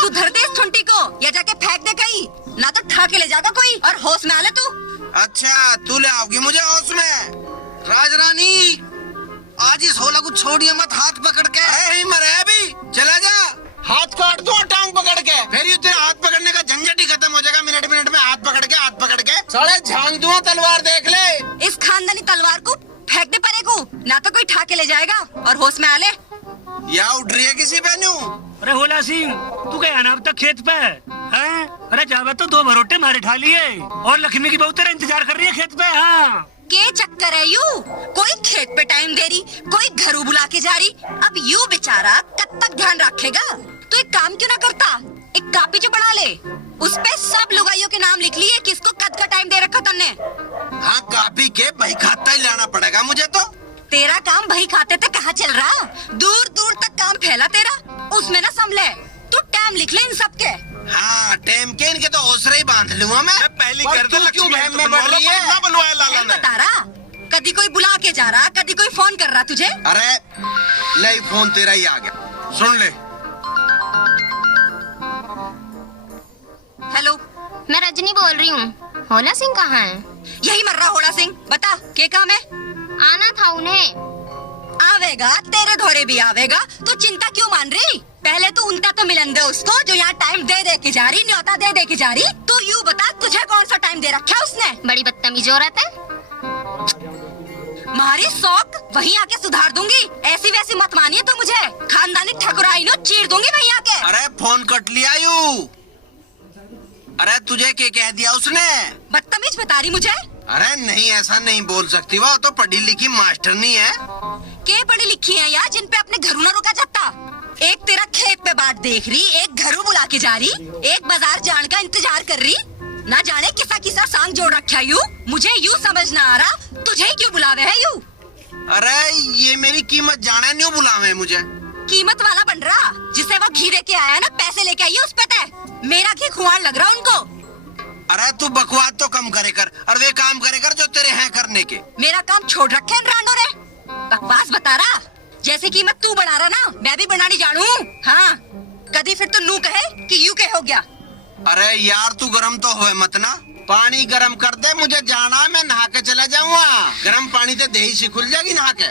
तू धर दे इस ठुंटी को या जाके फेंक दे कहीं, ना तो ठा के ले जाएगा कोई। और होश में आ ले तू। अच्छा तू ले आओगी मुझे होश में? राजरानी आज इस होला को छोड़िए मत, हाथ पकड़ के ही मरे अभी। चला जा, हाथ काट दो टांग पकड़ के, फिर ये तेरा हाथ पकड़ने का झंझट ही खत्म हो जाएगा। मिनट मिनट में हाथ पकड़ के साले झांक दूं तलवार, देख ले। इस खानदानी तलवार को फेंक दे परे को, ना तो कोई ठा के ले जाएगा। और होश में आ ले। या उठ रही है किसी बहनू? अरे होला सिंह, तू गया ना अब तक खेत पे हैं? अरे जावा तो 2 भरोटे मारे ठा लिए और लक्ष्मी की बहू तेरा इंतजार कर रही है खेत पे। हाँ के चक्कर है यू, कोई खेत पे टाइम दे रही, कोई घरों बुला के जा रही। अब यू बेचारा कब तक ध्यान रखेगा? तो एक काम क्यों ना करता, एक कापी जो बना ले, उस पे सब लुगाइयों के नाम लिख लिए किसको कद का टाइम दे रखा तुमने। हाँ कापी के बही खाता ही लाना पड़ेगा मुझे तो। तेरा काम बही खाते तक कहाँ चल रहा, दूर दूर तक काम फैला तेरा, उसमें ना संभले। तू टाइम लिख ले इन सब के। हाँ टाइम के इनके तो ओसरे ही बांध लूंगा मैं पहली कर दे। क्यों बता रहा, कभी कोई बुला के जा रहा, कभी कोई फोन कर रहा तुझे। अरे ले फोन तेरा ही आ गया, सुन ले। हेलो, मैं रजनी बोल रही हूँ। होला सिंह कहाँ है? यही मर रहा होला सिंह, बता क्या काम है? आना था उन्हें। आवेगा, तेरे धोरे भी आवेगा, तो चिंता क्यों मान रही? पहले तो उनका तो मिलन दे उसको जो यहाँ टाइम दे दे के जा रही, न्योता दे दे के जा रही। तो यूँ बता तुझे कौन सा टाइम दे रखा है उसने? बड़ी बदतमीज औरत है। मारी शौक वहीं आके सुधार दूंगी, ऐसी वैसी मत मानिए तो मुझे खानदानी ठकुराई नो चीर दूंगी वहीं आके। अरे फोन कट लिया यू। अरे तुझे क्या कह दिया उसने? बदतमीज बता रही मुझे। अरे नहीं ऐसा नहीं बोल सकती, वो तो पढ़ी लिखी मास्टर नहीं है। के पढ़ी लिखी है यार जिन पे अपने घरों न रुका जाता। एक तेरा खेत पे बाट देख रही, एक घरों बुला के जा रही, एक बाजार जाने का इंतजार कर रही, ना जाने किसा किसा सांग जोड़ रखा यू। मुझे यू समझ ना आ रहा तुझे ही क्यों बुलावे है यू। अरे ये मेरी कीमत जाने नहीं बुलावे मुझे। कीमत वाला बन रहा, जिसे वो घी दे के आया ना, पैसे लेके आई है उस पे तय। मेरा घी खुआर लग रहा उनको। अरे तू बकवास तो कम करे कर और वे काम करे कर जो तेरे हैं करने के। मेरा काम छोड़ रखे इन रांडो ने, बकवास बता रहा। जैसे कीमत तू बढ़ा रहा ना, मैं भी बनानी जानू। हाँ कभी फिर तो नू कहे कि यू कहे हो गया। अरे यार तू गरम तो होए मत ना, पानी गरम कर दे, मुझे जाना, मैं नहा के चला जाऊंगा। गरम पानी से दही सी खुल जाएगी नहा के।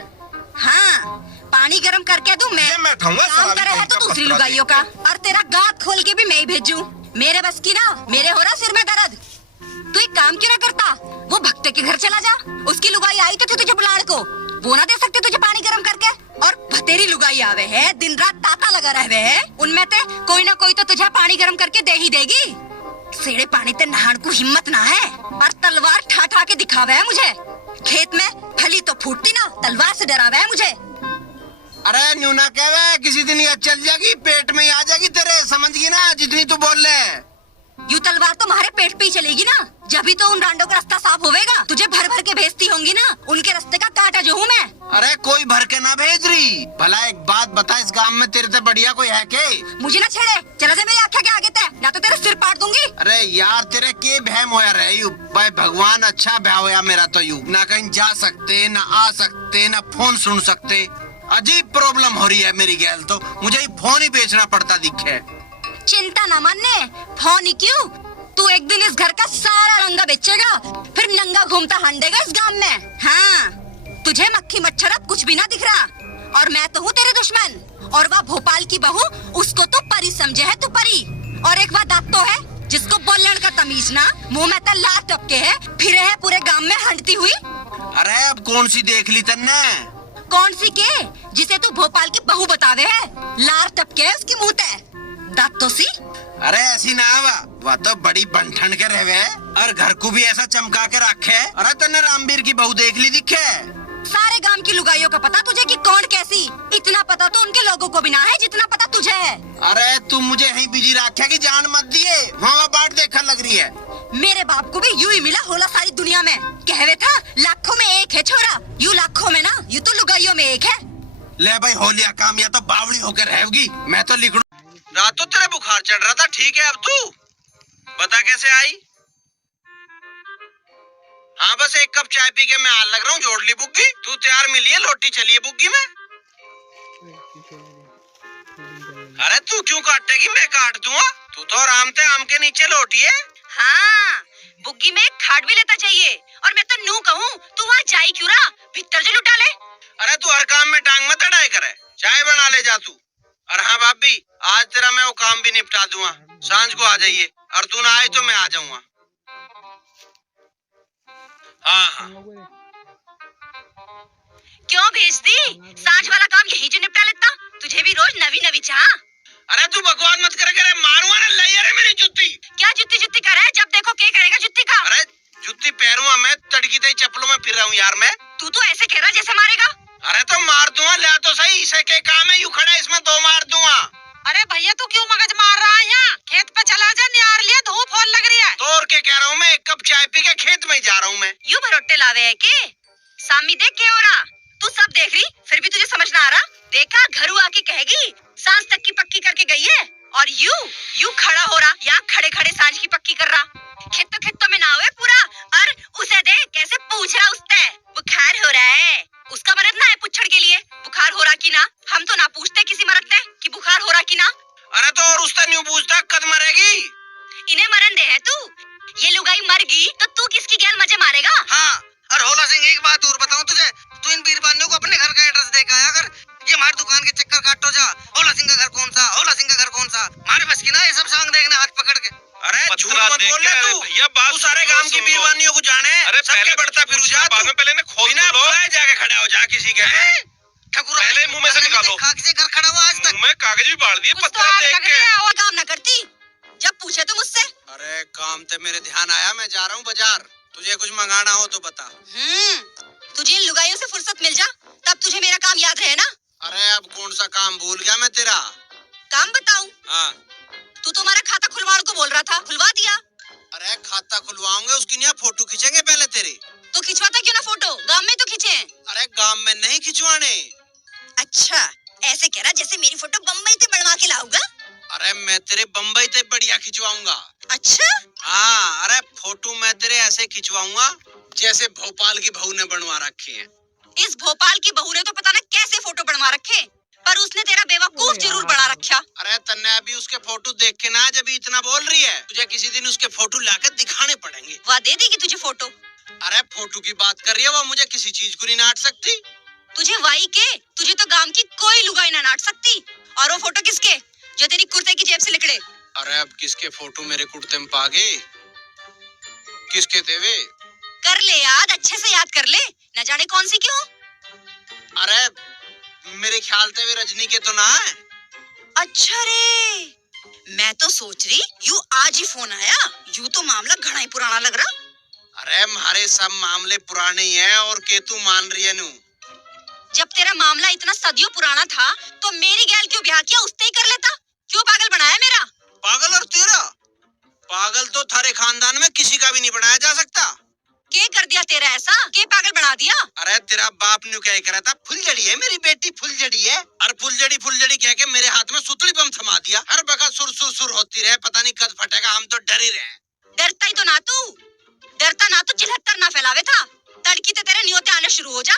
हाँ पानी गरम करके दूं मैं काम करे है तो दूसरी लुगाइयों का, और तेरा गात खोल के भी मैं ही भेजूं। मेरे बस की ना, मेरे हो रहा सिर में दर्द। तू एक काम क्यों ना करता, वो भक्ते के घर चला जा, उसकी लुगाई आई तो थी तुझे बुलाने को, वो ना दे सकते तुझे पानी गरम करके। और भतेरी लुगाई आवे है, दिन रात ताता लगा रहे है, उनमें ते कोई ना कोई तो तुझे पानी गरम करके दे ही देगी। सेड़े पानी ते नहान को हिम्मत ना है, और तलवार ठा ठा के दिखावे है मुझे। खेत में फली तो फूटती ना, तलवार से डरावे है मुझे। अरे न्यू ना कहवे, किसी दिन ये चल जाएगी, पेट में ही आ जाएगी तेरे, समझ गई ना जितनी तू बोल ले। यू तलवार तो हमारे पेट पे ही चलेगी ना, जब भी तो उन रांडों का रास्ता साफ होवेगा। तुझे भर भर के भेजती होंगी ना, उनके रास्ते का कांटा जो हूँ मैं। अरे कोई भर के ना भेज रही। भला एक बात बता, इस गांव में तेरे से बढ़िया कोई है के? मुझे ना छेड़े, चला जा मेरी आंखें के आगे तय, ना तो तेरा सिर पाट दूंगी। अरे यार तेरे के बहम होया रहे यू, भाई भगवान अच्छा ब्याह होया मेरा तो यू, ना कहीं जा सकते, ना आ सकते, ना फोन सुन सकते। अजीब प्रॉब्लम हो रही है मेरी गैल तो, मुझे फोन ही बेचना पड़ता दिखे। चिंता न मानने, फोन ही क्यों, तू एक दिन इस घर का सारा रंगा बेचेगा, फिर नंगा घूमता हंडेगा इस गांव में। हाँ तुझे मक्खी मच्छर अब कुछ भी ना दिख रहा, और मैं तो हूँ तेरे दुश्मन। और वह भोपाल की बहू, उसको तो परी समझे है तू परी। और एक वह दातो है जिसको बोलने का तमीज ना, मुँह में तो लात टपके है, फिरे है पूरे गांव में हंडती हुई। अरे अब कौन सी देख ली तन्ने? कौन सी के, जिसे तू भोपाल की बहू बतावे है, लार टपके है उसकी मुँह ते दातो सी। अरे ऐसी ना वह तो बड़ी बनठन के रहे और घर को भी ऐसा चमका के रखे। अरे तन्ने रामवीर की बहू देख ली दिखे? सारे गांव की लुगाइयों का पता तुझे कि कौन कैसी, इतना पता तो उनके लोगों को भी ना है जितना पता तुझे है। अरे तू मुझे यहीं बिजी रखे की जान मत दिए, वहाँ बाट देखने लग रही है। मेरे बाप को भी यूं ही मिला होला सारी दुनिया में, कहवे था लाखों में एक है छोरा, यू लाखों में ना, यू तो लुगाइयों में एक है। ले भाई होलिया काम, या तो बावड़ी होकर रहेगी, मैं तो लिखूं। रात तो तेरा बुखार चढ़ रहा था, ठीक है अब तू बता कैसे आई? हाँ बस एक कप चाय पी के मैं हाल लग रहा हूँ, जोड़ ली बुग्गी, तू तैयार मिली है, लोटी चलिए बुग्गी में। अरे तू क्यों काटेगी, मैं काट दूंगा। तू तो आराम से आम के नीचे लौटी है। हाँ, बुग्गी में खाट भी लेता चाहिए। और मैं तो नू कहूँ, तू वहाँ जाई क्यों रहा? भीतर जो लुटा ले। अरे तू हर काम में टांग मत अड़ाई करे, चाय बना ले जा तू। और हाँ भाभी, आज तेरा मैं वो काम भी निपटा दूंगा। सांझ को आ जाइए, और तू ना आए तो मैं आ जाऊंगा। हाँ। क्यों भेज दी? सांझ वाला काम यही जो निपटा लेता। तुझे भी रोज नवी नवी चाह। अरे तू बकवास मत करे, मारूंगा ना लैया रे मेरी जुत्ती। क्या जुत्ती कर रहा है? जब देखो क्या करेगा जुत्ती का? अरे जुत्ती पैरूंगा मैं, तड़की तई चप्पलों में फिर रहा हूँ यार मैं। तू तो ऐसे कह रहा जैसे मारेगा। अरे तो मार दूंगा, ले तो सही। इसे के काम है, यूं खड़ा है, इसमें 2 मार दूंगा। अरे भैया तू क्यों मगज मार रहा है यहाँ? खेत पे चला जा, निहार लिया, धूप होने लग रही है। तो और क्या कह रहा हूँ मैं, 1 कप चाय पी के खेत में ही जा रहा हूँ मैं। यूं भरोटे लावे है के? सामी देख क्या हो रहा? तू सब देख रही, फिर भी तुझे समझ ना आ रहा? देखा, घरू आके कहेगी सांझ तक की पक्की करके गई है, और यू खड़ा हो रहा, यहाँ खड़े खड़े सांझ की पक्की कर रहा। खेतों में ना हुए पूरा, और उसे दे कैसे पूछ रहा उससे बुखार हो रहा है। उसका मरद ना है पुच्छड़ के लिए बुखार हो रहा की ना। हम तो ना पूछते किसी मरद से कि बुखार हो रहा की ना। अरे तो और उससे न्यू पूछता कद मरेगी। इन्हें मरन दे है तू। ये लुगाई मर गई तो तू किसकी गैल मजे मारेगा? हाँ, और होला सिंह एक बात और बताऊं तुझे, तू इन बीरबानियों को अपने घर का एड्रेस देकर आया कर। ये हमारी दुकान के चक्कर काटो जा। होला सिंह का घर कौन सा, होला सिंह का घर कौन सा, हमारे बस की ना ये सब सांग देखना हाथ पकड़ के। अरे झूठ मत बोल ले तू भैया, तू सारे गांव की बीरबानियों को जाने। अरे सबके बढ़ता फिर जा तू। पहले ने खोल लो, जाके खड़ा हो जा किसी के। पहले मुंह में से निकालो। खाक से घर खड़ा हुआ आज तक। मैं कागज भी बांध दिए पत्थर देख के। और काम ना करती जब पूछे तुम मुझसे। अरे काम तो मेरे ध्यान आया, मैं जा रहा हूँ बाजार। तुझे कुछ मंगाना हो तो बता। तुझे इन लुगाइयों से फुर्सत मिल जा, तब तुझे मेरा काम याद रहे ना। अरे अब कौन सा काम भूल गया मैं तेरा? काम बताऊं? हाँ। तू तो हमारा खाता खुलवाने को बोल रहा था, खुलवा दिया। अरे खाता खुलवाऊंगे, उसकी नहीं फोटो खींचेंगे पहले तेरे। तो खिंचवाता क्यों ना फोटो? गांव में तो खींचे। अरे गांव में नहीं खिंचवाने। अच्छा, ऐसे कह रहा जैसे मेरी फोटो बम्बई से बनवा के लाऊंगा। अरे मैं तेरे बम्बई से बढ़िया खिंचवाऊंगा। अच्छा? हाँ, अरे फोटो मैं तेरे ऐसे खिंचवाऊंगा जैसे भोपाल की बहू ने बनवा रखी है। इस भोपाल की बहू ने तो पता न कैसे फोटो बनवा रखे, पर उसने तेरा बेवकूफ जरूर बना रखा। अरे तन्ने अभी उसके फोटो देख के ना जब इतना बोल रही है, तुझे किसी दिन उसके फोटो लाकर दिखाने पड़ेंगे। वह दे देगी तुझे फोटो? अरे फोटो की बात कर रही है वो, मुझे किसी चीज को नहीं नाट सकती। तुझे वाई के, तुझे तो गांव की कोई लुगाई ना नाट सकती। और वो फोटो किसके, जो तेरी कुर्ते की जेब से निकले? अरे अब किसके फोटो मेरे कुर्ते में पागे, किसके देवे? कर ले याद, अच्छे से याद कर ले, न जाने कौन सी क्यों। अरे मेरे ख्याल से वे रजनी के तो ना है। अच्छा रे, मैं तो सोच रही यू आज ही फोन आया, यू तो मामला घना ही पुराना लग रहा। अरे हमारे सब मामले पुराने ही हैं, और के तू मान रही है नू? जब तेरा मामला इतना सदियों पुराना था तो मेरी गैल क्यों ब्याह किया, उससे ही कर लेता। क्यों पागल बनाया मेरा? पागल और तेरा? पागल तो थारे खानदान में किसी का भी नहीं बनाया जा सकता। क्या कर दिया तेरा ऐसा, क्या पागल बना दिया? अरे तेरा बाप ने क्या करा था, फुलझड़ी है मेरी बेटी, फुलझड़ी है। और फुलझड़ी कह के मेरे हाथ में सुतली बम थमा दिया। हर बखत सुर सुर सुर होती रहे, पता नहीं कद फटेगा, हम तो डर ही रहे। डरता ही तो ना तू, डरता ना तो चिल्हत्तर ना फैलावे था। तड़की ते तेरे न्योते आने शुरू हो जा।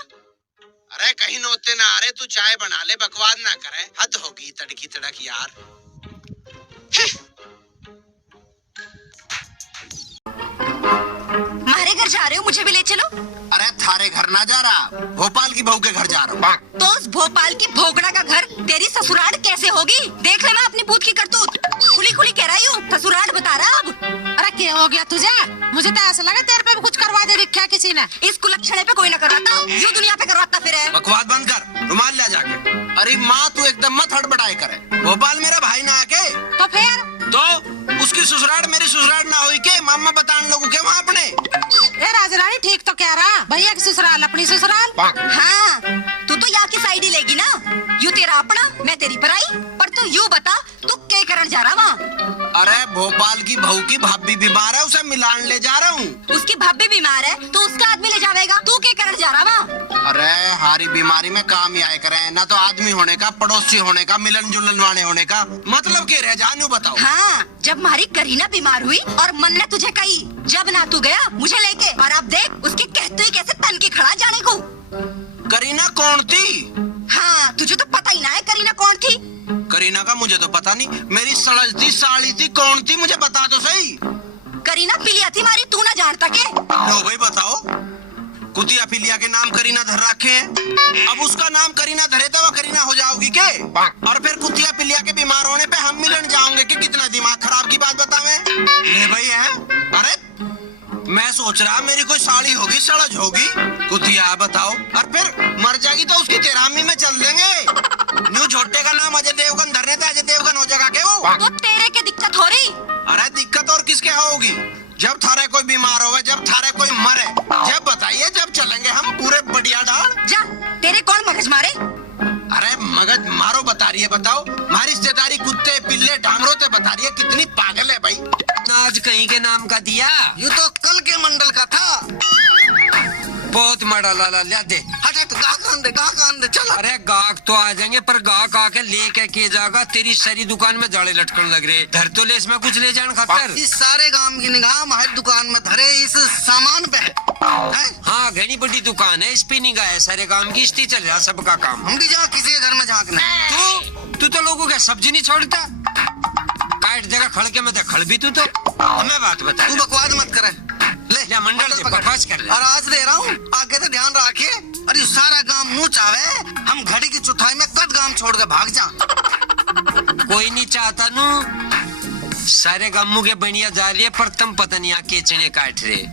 अरे कहीं नोते ना आ रहे, तू चाय बना ले, बकवास ना करे, हद होगी तड़की तड़क यार। मारे घर जा रहे हो, मुझे भी ले चलो। अरे थारे घर ना जा रहा, भोपाल की बहू के घर जा रहा हूँ। तो उस भोपाल की भोगड़ा का घर तेरी ससुराल कैसे होगी? देख ले मैं अपनी भूत की करतूत, खुली खुली कह रही हूँ, ससुराल बता रहा अब। अरे क्या हो गया तुझे? मुझे तो ऐसा लगा तेरे पे भी कुछ करवा दे रखा किसी ने। इस कुलक्षणे पे कोई न करवाता, यूं दुनिया पे करवाता फिर है। बकवास बंद कर, रुमाल ले जाके। अरे माँ तू एकदम मत हड़बड़ाए करे, भोपाल मेरा भाई ना आके तो फिर तो उसकी ससुराल मेरी ससुराल ना हुई के मामा बतान लोगों के वहाँ अपने। ए राजरानी ठीक तो कह रहा, भैया की ससुराल अपनी ससुराल। हाँ, तू तो यहाँ की साइड ही लेगी ना, यू तेरा अपना मैं तेरी पराई। पर तू यू बता, तू क्या करने जा रहा वहाँ? अरे भोपाल की बहू की भाभी बीमार है, उसे मिलान ले जा रहा हूँ। उसकी भाभी बीमार है तो उसका आदमी ले जाएगा, तू क्या करने जा रहा वहाँ? अरे हारी बीमारी में काम ही आए करे, ना तो आदमी होने का, पड़ोसी होने का, मिलन जुलन वाले होने का मतलब क्या रह जानू बताओ। हाँ, जब हमारी करीना बीमार हुई और मन ने तुझे कही, जब ना तू गया मुझे लेके, और अब देख उसकी कहते ही कैसे तन की खड़ा जाने को। करीना कौन थी? हाँ, तुझे तो पता ही ना है करीना कौन थी। करीना का मुझे तो पता नहीं, मेरी सड़जती साड़ी थी, कौन थी मुझे बता दो सही। करीना पिलिया थी मारी, तू ना जानता के? लो भाई बताओ, कुतिया पिलिया के नाम करीना धर रखे हैं, अब उसका नाम करीना धरे तो वो करीना हो जाओगी के? और फिर कुतिया पिलिया के बीमार होने पे हम मिलन जाओगे कि कितना दिमाग खराब की बात बतावे। ले भाई है, अरे मैं सोच रहा मेरी कोई साड़ी होगी, सड़ज होगी, कुतिया बताओ, और फिर मर जाएगी तो उसकी तेरामी में चल देंगे। न्यू छोटे का नाम अजय देवगन धरने थे, अजय देवगन हो जाएगा क्या वो? तो तेरे के दिक्कत हो रही? अरे दिक्कत और किसके होगी? जब थारे कोई बीमार होवे, जब थारे कोई मरे, जब बताइए, जब चलेंगे हम पूरे बढ़िया डाल। जा, तेरे कौन मगज मारे? अरे मगज मारो बता रही है, बताओ, हमारी रिश्तेदारी कुत्ते पिल्ले डांगरों बता रही है, कितनी पागल है भाई। आज कहीं के नाम का दिया, यू तो कल के मंडल का था। बहुत मड़ा लाला लिया दे। हटा तो गाहक दे चल। अरे गाहक तो आ जाएंगे, पर गाहक आके लेके के जाएगा, तेरी सारी दुकान में जाड़े लटकन लग रहे, धर तो ले इसमें कुछ ले जान खातर। इस सारे गांव की निगाह हमारी दुकान में धरे इस सामान पे है। हाँ घनी बड़ी दुकान है, इस पे निगाह है, सारे काम की इस्ती चल रहा सबका काम। हम भी जाओ किसी के घर में झांकने। तू तो लोगों का सब्जी नहीं छोड़ता, काट देगा खड़ के मत खड़ भी तू तो। हमें बात बता, तू बकवास मत करे, ले मंडल से बकवास कर ले। और आज दे रहा हूँ, आगे तो ध्यान रखिए। अरे सारा गांव मुँह चावे, हम घड़ी की चौथाई में कद गांव छोड़ के भाग जा। कोई नहीं चाहता नू, सारे गामू के बढ़िया जा रही है, पर तुम पता नहीं आके चने काट रहे।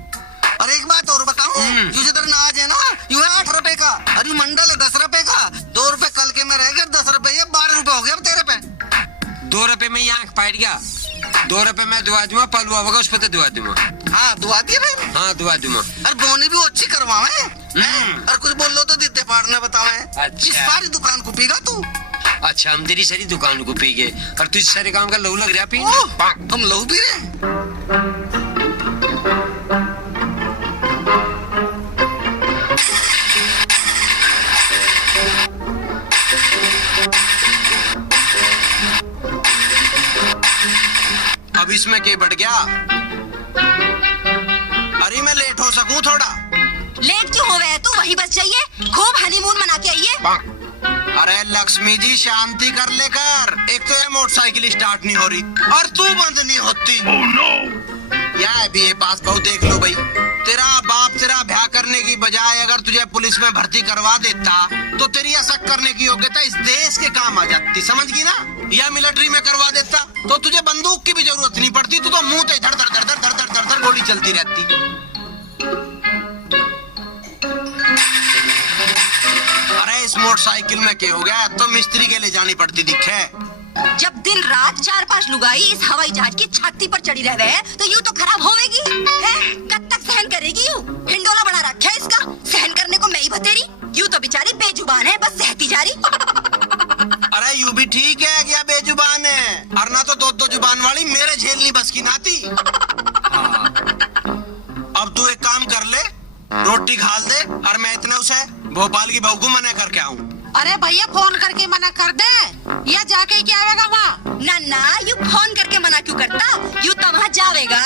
और एक बात और बताऊं, यू जिधर नाज है ना, यू है 8 रुपए का, और यू मंडल है 10 रुपए का। 2 रुपए कल के में रह गए, 10 रुपए, ये 12 रुपए हो गए अब तेरे पे। 2 रुपए में ये आंख फाट गया, 2 रुपए में दुआ दूंगा, पलुआ होगा उस पर तो दुआ दूंगा। हाँ दुआ दिए भाई। हाँ दुआ दूंगा। और बोनी भी अच्छी करवावे, और कुछ बोल लो तो दीदे फाड़ने बतावे। अच्छा। इस सारी दुकान को पीगा तू। अच्छा हम तेरी सारी दुकान को पी गए, और तू इस सारे काम का लहू लग रहा पी। हम लहू पी रहे। अब इसमें क्या बढ़ गया? अरे मैं लेट हो सकूं थोड़ा? लेट क्यों हो गए? तू वही बस जाइए, खूब हनीमून मना के आइए। अरे लक्ष्मी जी शांति कर लेकर, एक तो ये मोटरसाइकिल स्टार्ट नहीं हो रही, और तू बंद नहीं होती। यार अभी ये पास बहुत देख लो भाई, तेरा बाप तेरा ब्याह करने की बजाय अगर तुझे पुलिस में भर्ती करवा देता तो तेरी अशक करने की योग्यता इस देश के काम आ जाती, समझ गई ना? या मिलिट्री में करवा देता तो तुझे बंदूक की भी जरूरत नहीं पड़ती, तू तो मुंह पे धड़ धड़ धड़ धड़ धड़ धड़ धड़ धड़ गोली चलती रहती। अरे इस मोटरसाइकिल में क्या हो गया? तो मिस्त्री के ले जानी पड़ती दिखे। जब दिन रात 4-5 लुगाई इस हवाई जहाज की छाती पर चढ़ी रहे तो यूं तो खराब होवेगी है? कब तक सहन करेगी? यूं हिंडोला बना रखा है इसका, सहन करने को मैं ही बतेरी, यूं तो बेचारी बेजुबान है, बस सहती जा रही। अरे यूं भी ठीक है क्या बेजुबान है, और ना तो 2 जुबान वाली मेरे झेलनी बस की नाती। अब तू एक काम कर ले, रोटी खा दे, और मैं इतना उसे भोपाल की बहू को मना करके आऊँ। अरे भैया फोन करके मना कर दे, या जाके क्या आवेगा वहाँ? ना ना, यू फोन करके मना क्यों करता? यू तो वहाँ जावेगा,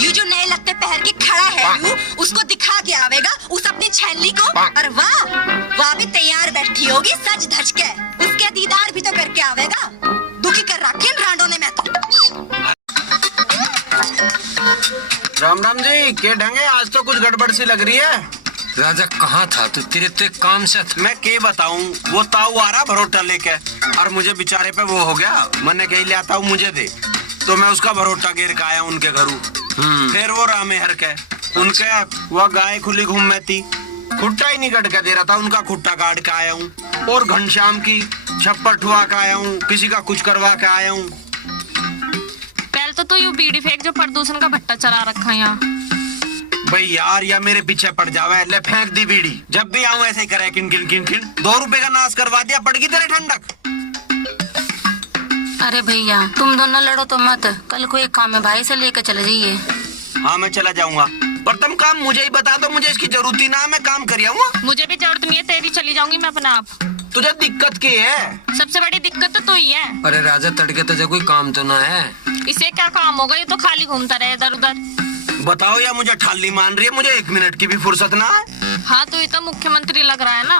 यू जो नए लगते पहन के खड़ा है यू उसको दिखा के आवेगा उस अपनी छेली को, और वाह भी तैयार बैठी होगी सज धज के, उसके दीदार भी तो करके आवेगा। दुखी कर रखे रांडो ने मैं तो। राम राम जी, के ढंगे आज तो कुछ गड़बड़ सी लग रही है। राजा कहाँ था तू? तेरे तो एक काम से था। मैं के बताऊं, वो ताऊ आ रहा भरोटा लेके, और मुझे बेचारे पे वो हो गया, मैंने कही ले आता हूँ मुझे दे, तो मैं उसका भरोटा गिर के आया उनके घरू। फिर वो रामे हर के उनके वो गाय खुली घूम में थी, खुट्टा ही नहीं कट के दे रहा था, उनका खुट्टा काट के आया हूँ, और घनश्याम की छप्पर ठुआ के आया हूँ, किसी का कुछ करवा के आया हूँ। पहले तो यू बीड़ी फेंक जो प्रदूषण का भट्टा चला रखा है यहाँ। भाई यार या मेरे पीछे पड़ जावे, ले फेंक दी बीड़ी, जब भी आऊं ऐसे ही करे किन किन किन किन। 2 रुपए का नाश करवा दिया, पड़ गई तेरे ठंडक। अरे भैया तुम दोनों लड़ो तो मत, कल को एक काम है, भाई से लेकर चले जाइए। हाँ मैं चला जाऊंगा, पर तुम काम मुझे ही बता दो, मुझे इसकी जरूरत ही ना, मैं काम कर आऊंगा। मुझे भी जरूरत नहीं है, तेरी चली जाऊंगी मैं अपना आप। तुझे दिक्कत की है? सबसे बड़ी दिक्कत तो ही है। अरे राजा तड़के तो कोई काम तो ना है, इसे क्या काम होगा, ये तो खाली घूमता रहे इधर उधर। बताओ, या मुझे ठाली मान रही है, मुझे 1 मिनट की भी फुर्सत ना है। हाँ तो ये तो मुख्यमंत्री लग रहा है ना।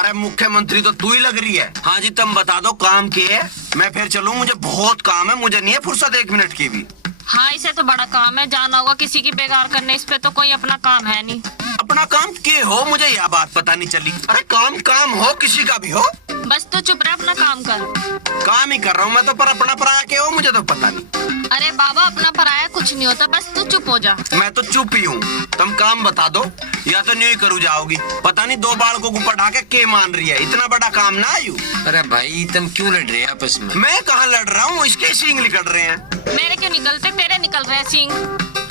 अरे मुख्यमंत्री तो तू ही लग रही है। हाँ जी तुम बता दो काम क्या है, मैं फिर चलूं, मुझे बहुत काम है, मुझे नहीं है फुर्सत 1 मिनट की भी। हाँ इसे तो बड़ा काम है, जाना होगा किसी की बेकार करने, इस पे तो कोई अपना काम है नहीं। अपना काम के हो, मुझे यह बात पता नहीं चली। अरे काम काम हो किसी का भी हो, बस तो चुप रह, अपना काम कर। काम ही कर रहा हूँ मैं तो, पर अपना पराया के हो मुझे तो पता नहीं। अरे बाबा अपना पराया कुछ नहीं होता, बस तू चुप हो जा। मैं तो चुप ही हूँ, तुम काम बता दो या तो न्यू करू जाओगी। पता नहीं 2 बालकों को पढ़ा के मान रही है, इतना बड़ा काम ना आयु। अरे भाई तुम क्यों लड़ रहे हैं आपस में? मैं कहाँ लड़ रहा हूँ, इसके सींग निकल रहे हैं। मेरे क्यों निकलते, तेरे निकल रहे हैं सींग।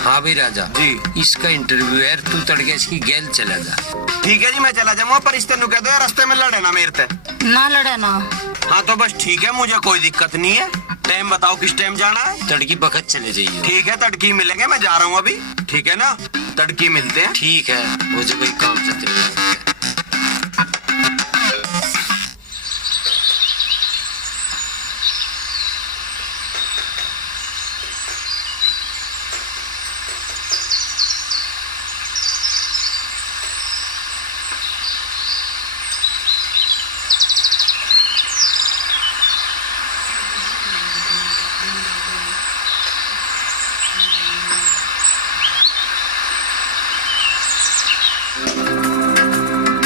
हाँ भाई राजा जी। इसका इंटरव्यू है, तू तड़के इसकी गैल चला जा। ठीक है जी मैं चला जाऊंगा, पर इस तेन कह दो रास्ते में लड़े ना मेरे से। ना लड़े ना। हाँ तो बस ठीक है, मुझे कोई दिक्कत नहीं है। टाइम बताओ किस टाइम जाना है? तड़की बखत चले जाइए। ठीक है तड़की मिलेंगे, मैं जा रहा हूँ अभी। ठीक है ना, तड़की मिलते हैं। ठीक है, मुझे कोई काम से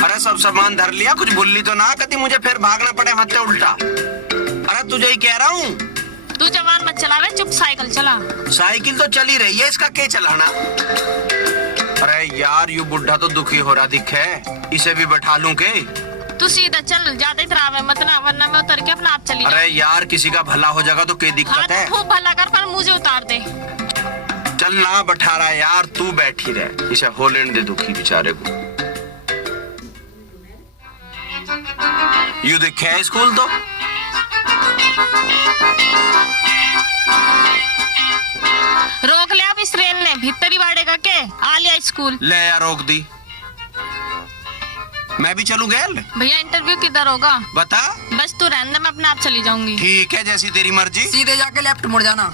अरे सब सामान धर लिया, कुछ भूली तो ना कभी मुझे फिर भागना पड़े हाथ से उल्टा। अरे तुझे ही कह रहा हूँ। तू जवान मत चलावे, चुप साइकिल चला। साइकिल तो चली रही है, इसका क्या चलाना? अरे यार यू बुढ़ा तो दुखी हो रहा दिखे, इसे भी बैठा लूं के? तू सीधा चल, ज्यादा इतरावे मत ना, वरना मैं उतर के अपना आप चली अरे यार किसी का भला हो जाएगा तो क्या हाँ दिक्कत तो है? खूब भला कर, पर मुझे उतार दे। चल ना बैठा रहा यार, तू बैठी रहे, इसे हो लेने दे दुखी बेचारे को। यू देखे है स्कूल तो रोक ले अब इस रेल ने, भीतर ही बाड़ेगा के आ लिया स्कूल। ले यार रोक दी, मैं भी चलूं गैल? भैया इंटरव्यू किधर होगा? बता। बस तू रहने दे, मैं अपने आप चली जाऊंगी। ठीक है जैसी तेरी मर्जी। सीधे जाके लेफ्ट मुड़ जाना।